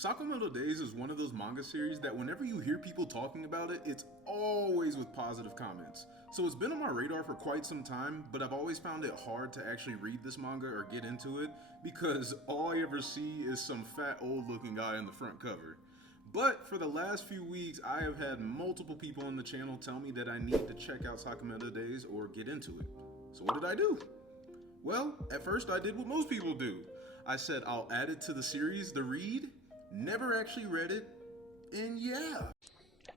Sakamoto Days is one of those manga series that whenever you hear people talking about it, it's always with positive comments. So it's been on my radar for quite some time, but I've always found it hard to actually read this manga or get into it because all I ever see is some fat old looking guy in the front cover. But for the last few weeks, I have had multiple people on the channel tell me that I need to check out Sakamoto Days or get into it. So what did I do? Well, at first I did what most people do. I said I'll add it to the series to read. Never actually read it, and yeah.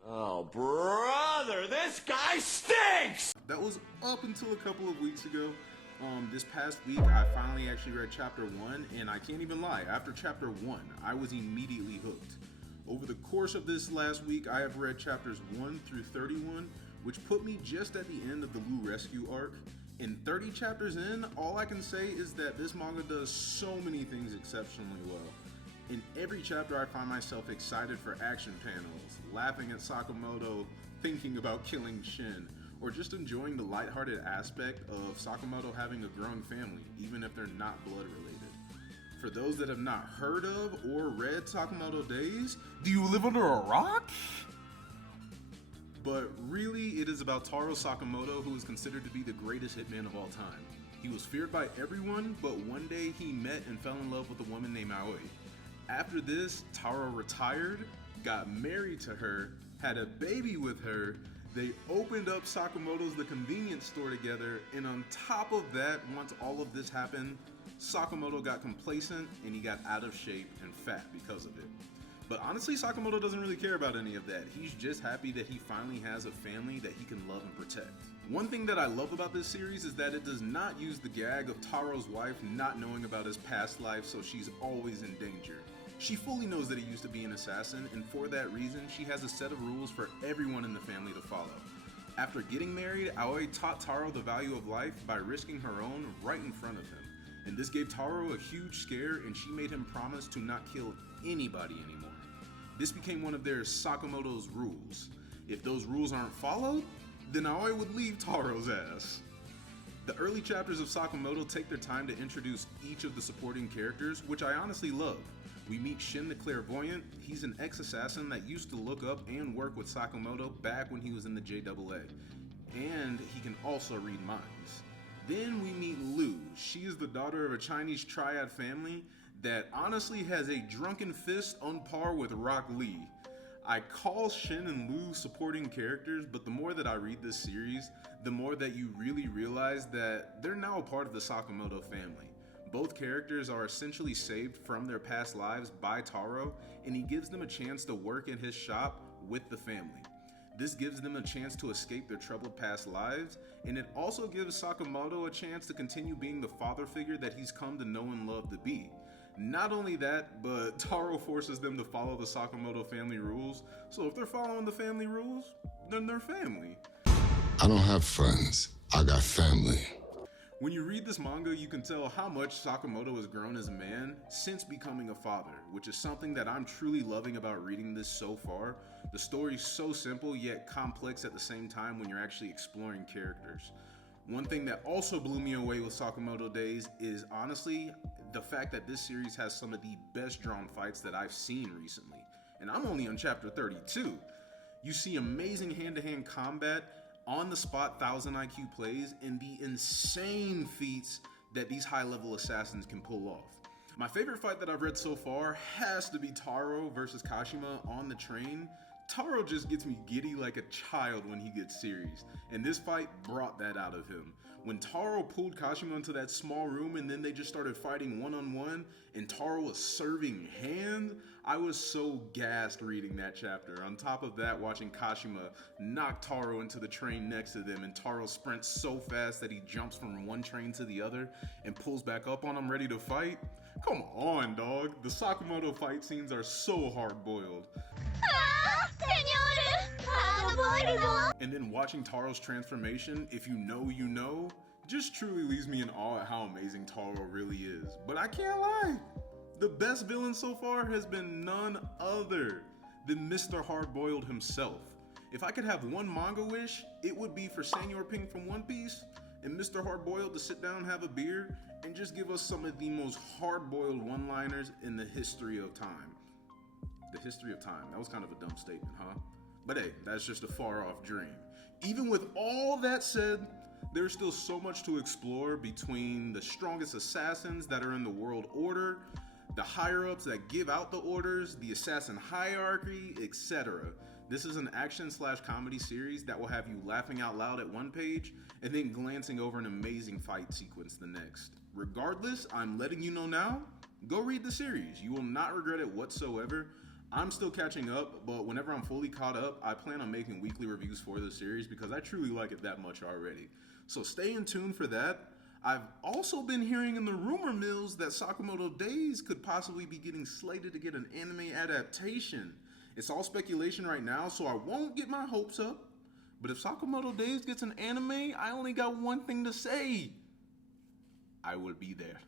Oh, brother, this guy stinks! That was up until a couple of weeks ago. This past week, I finally actually read chapter 1, and I can't even lie, after chapter 1, I was immediately hooked. Over the course of this last week, I have read chapters 1 through 31, which put me just at the end of the Lou rescue arc. And 30 chapters in, all I can say is that this manga does so many things exceptionally well. In every chapter, I find myself excited for action panels, laughing at Sakamoto, thinking about killing Shin, or just enjoying the lighthearted aspect of Sakamoto having a growing family, even if they're not blood related. For those that have not heard of or read Sakamoto Days, do you live under a rock? But really, it is about Taro Sakamoto, who is considered to be the greatest hitman of all time. He was feared by everyone, but one day he met and fell in love with a woman named Aoi. After this, Taro retired, got married to her, had a baby with her, they opened up Sakamoto's The Convenience Store together, and on top of that, once all of this happened, Sakamoto got complacent and he got out of shape and fat because of it. But honestly, Sakamoto doesn't really care about any of that. He's just happy that he finally has a family that he can love and protect. One thing that I love about this series is that it does not use the gag of Taro's wife not knowing about his past life, so she's always in danger. She fully knows that he used to be an assassin, and for that reason, she has a set of rules for everyone in the family to follow. After getting married, Aoi taught Taro the value of life by risking her own right in front of him. And this gave Taro a huge scare, and she made him promise to not kill anybody anymore. This became one of their Sakamoto's rules. If those rules aren't followed, then Aoi would leave Taro's ass. The early chapters of Sakamoto take their time to introduce each of the supporting characters, which I honestly love. We meet Shin the clairvoyant. He's an ex-assassin that used to look up and work with Sakamoto back when he was in the JAA. And he can also read minds. Then we meet Lou. She is the daughter of a Chinese triad family that honestly has a drunken fist on par with Rock Lee. I call Shin and Lou supporting characters, but the more that I read this series, the more that you really realize that they're now a part of the Sakamoto family. Both characters are essentially saved from their past lives by Taro, and he gives them a chance to work in his shop with the family. This gives them a chance to escape their troubled past lives, and it also gives Sakamoto a chance to continue being the father figure that he's come to know and love to be. Not only that, but Taro forces them to follow the Sakamoto family rules, so if they're following the family rules, then they're family. I don't have friends, I got family. When you read this manga, you can tell how much Sakamoto has grown as a man since becoming a father, which is something that I'm truly loving about reading this so far. The story's so simple yet complex at the same time when you're actually exploring characters. One thing that also blew me away with Sakamoto Days is honestly the fact that this series has some of the best drawn fights that I've seen recently. And I'm only on chapter 32. You see amazing hand-to-hand combat, on-the-spot 1000 IQ plays, and the insane feats that these high-level assassins can pull off. My favorite fight that I've read so far has to be Taro versus Kashima on the train. Taro just gets me giddy like a child when he gets serious, and this fight brought that out of him. When Taro pulled Kashima into that small room and then they just started fighting one-on-one and Taro was serving hand, I was so gassed reading that chapter. On top of that, watching Kashima knock Taro into the train next to them, and Taro sprints so fast that he jumps from one train to the other and pulls back up on him ready to fight. Come on, dog. The Sakamoto fight scenes are so hard-boiled. And then watching Taro's transformation, if you know, you know, just truly leaves me in awe at how amazing Taro really is. But I can't lie, the best villain so far has been none other than Mr. Hardboiled himself. If I could have one manga wish, it would be for Senor Pink from One Piece and Mr. Hardboiled to sit down, have a beer, and just give us some of the most hard-boiled one-liners in the history of time. history of time. That was kind of a dumb statement, huh? But hey, that's just a far off dream. Even with all that said, there's still so much to explore between the strongest assassins that are in the world order, the higher-ups that give out the orders, the assassin hierarchy, etc. This is an action/comedy series that will have you laughing out loud at one page and then glancing over an amazing fight sequence the next. Regardless, I'm letting you know now, go read the series. You will not regret it whatsoever. I'm still catching up, but whenever I'm fully caught up, I plan on making weekly reviews for the series because I truly like it that much already. So stay in tune for that. I've also been hearing in the rumor mills that Sakamoto Days could possibly be getting slated to get an anime adaptation. It's all speculation right now, so I won't get my hopes up. But if Sakamoto Days gets an anime, I only got one thing to say. I will be there.